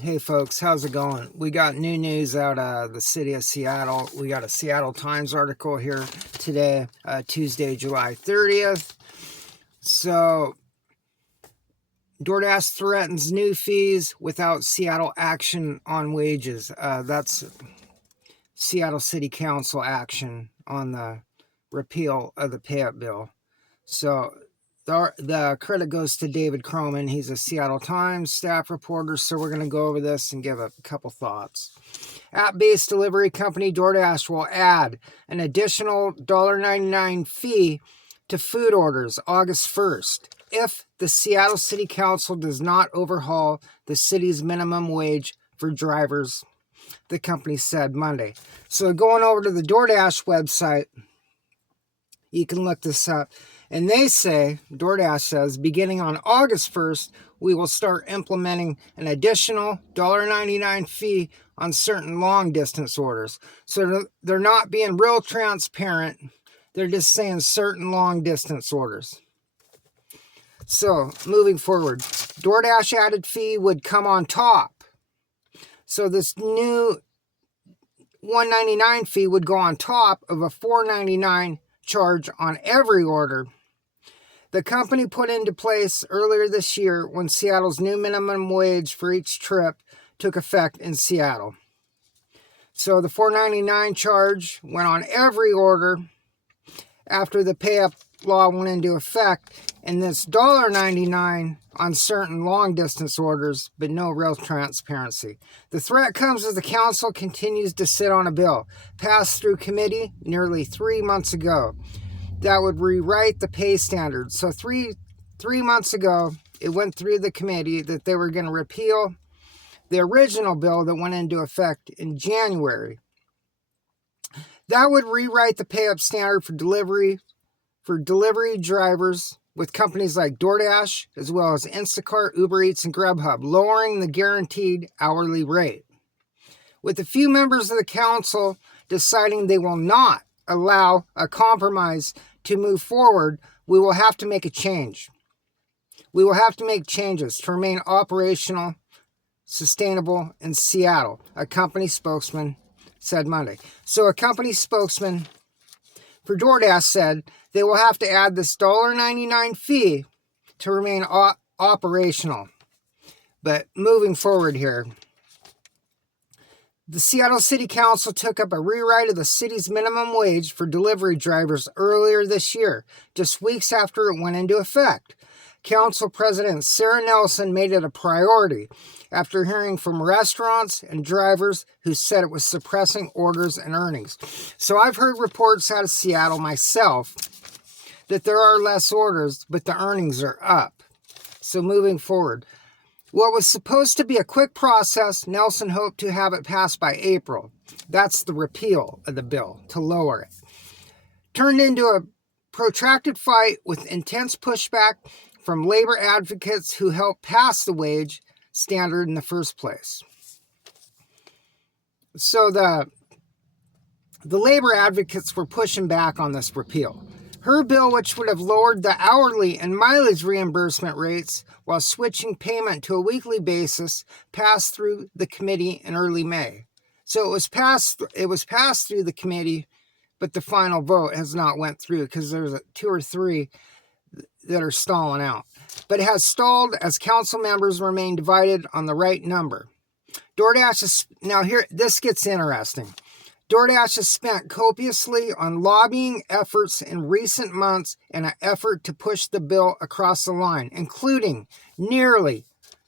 Hey folks, how's it going? We got new news out of the city of Seattle. We got a Seattle Times article here today, Tuesday, July 30th. So, DoorDash threatens new fees without Seattle action on wages. That's Seattle City Council action on the repeal of the pay-up bill. So, the credit goes to David Croman. He's a Seattle Times staff reporter, so we're going to go over this and give a couple thoughts. App-based delivery company DoorDash will add an additional $1.99 fee to food orders August 1st if the Seattle City Council does not overhaul the city's minimum wage for drivers, the company said Monday. So going over to the DoorDash website, you can look this up. And they say, DoorDash says, beginning on August 1st, we will start implementing an additional $1.99 fee on certain long distance orders. So they're not being real transparent. They're just saying certain long distance orders. So moving forward, DoorDash added fee would come on top. So this new $1.99 fee would go on top of a $4.99 charge on every order the company put into place earlier this year when Seattle's new minimum wage for each trip took effect in Seattle. So the $4.99 charge went on every order after the pay-up law went into effect, and this $1.99 on certain long-distance orders, but no real transparency. The threat comes as the council continues to sit on a bill passed through committee nearly 3 months ago that would rewrite the pay standards. So three months ago, it went through the committee that they were going to repeal the original bill that went into effect in January. That would rewrite the pay-up standard for delivery drivers with companies like DoorDash, as well as Instacart, Uber Eats, and Grubhub, lowering the guaranteed hourly rate. With a few members of the council deciding they will not allow a compromise to move forward, we will have to make a change. We will have to make changes to remain operational, sustainable in Seattle, a company spokesman said Monday. So a company spokesman for DoorDash said they will have to add this $1.99 fee to remain operational. But moving forward here, the Seattle City Council took up a rewrite of the city's minimum wage for delivery drivers earlier this year, just weeks after it went into effect. Council President Sarah Nelson made it a priority after hearing from restaurants and drivers who said it was suppressing orders and earnings. So I've heard reports out of Seattle myself that there are less orders, but the earnings are up. So moving forward, what was supposed to be a quick process, Nelson hoped to have it passed by April. That's the repeal of the bill, to lower it. Turned into a protracted fight with intense pushback from labor advocates who helped pass the wage standard in the first place. So the labor advocates were pushing back on this repeal. Her bill, which would have lowered the hourly and mileage reimbursement rates while switching payment to a weekly basis, passed through the committee in early May. So it was passed through the committee, but the final vote has not went through because there's 2 or 3 that are stalling out. But it has stalled as council members remain divided on the right number. DoorDash is now here. This gets interesting. DoorDash has spent copiously on lobbying efforts in recent months in an effort to push the bill across the line, including nearly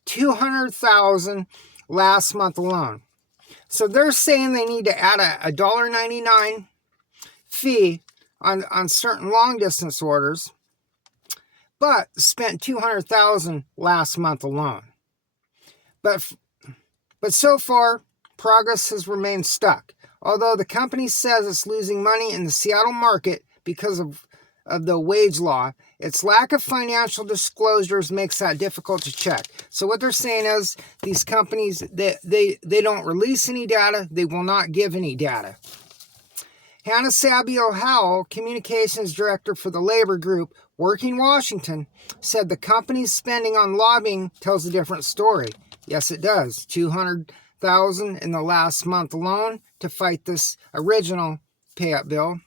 $200,000 last month alone. So they're saying they need to add a $1.99 fee on certain long distance orders, but spent $200,000 last month alone. But so far, progress has remained stuck. Although the company says it's losing money in the Seattle market because of the wage law, its lack of financial disclosures makes that difficult to check. So what they're saying is these companies, they don't release any data. They will not give any data. Hannah Sabio Howell, communications director for the labor group Working Washington, said the company's spending on lobbying tells a different story. Yes, it does. 200,000 in the last month alone to fight this original pay-up bill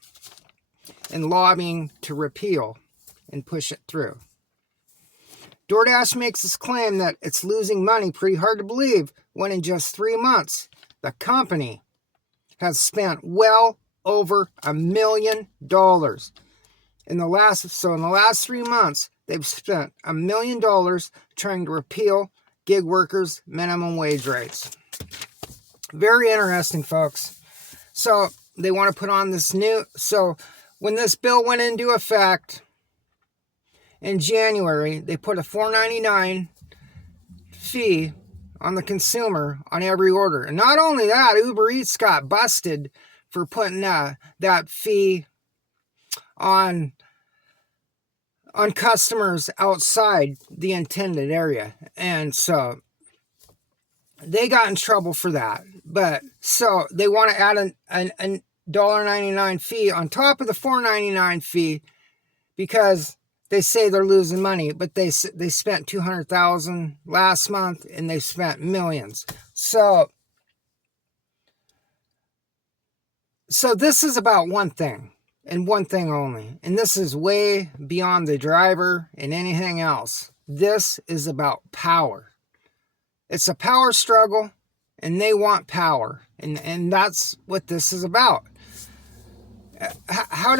and lobbying to repeal and push it through. DoorDash makes this claim that it's losing money, pretty hard to believe, when in just 3 months, the company has spent well over $1 million. In the last 3 months, they've spent $1 million trying to repeal gig workers' minimum wage rates. Very interesting, folks. So they want to put on this so when this bill went into effect in January, they put a $4.99 fee on the consumer on every order. And not only that, Uber Eats got busted for putting that fee on customers outside the intended area. And so they got in trouble for that. But so they want to add a $1.99 fee on top of the $4.99 fee because they say they're losing money, but they spent $200,000 last month and they spent millions. So this is about one thing and one thing only. And this is way beyond the driver and anything else. This is about power. It's a power struggle and they want power. And that's what this is about. How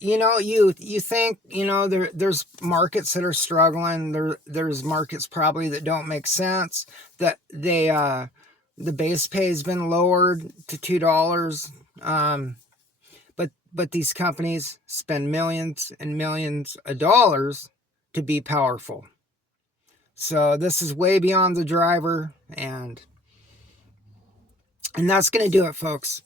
you think, there's markets that are struggling. There's markets probably that don't make sense, that the base pay has been lowered to $2. But these companies spend millions and millions of dollars to be powerful. So this is way beyond the driver, and that's going to do it, folks.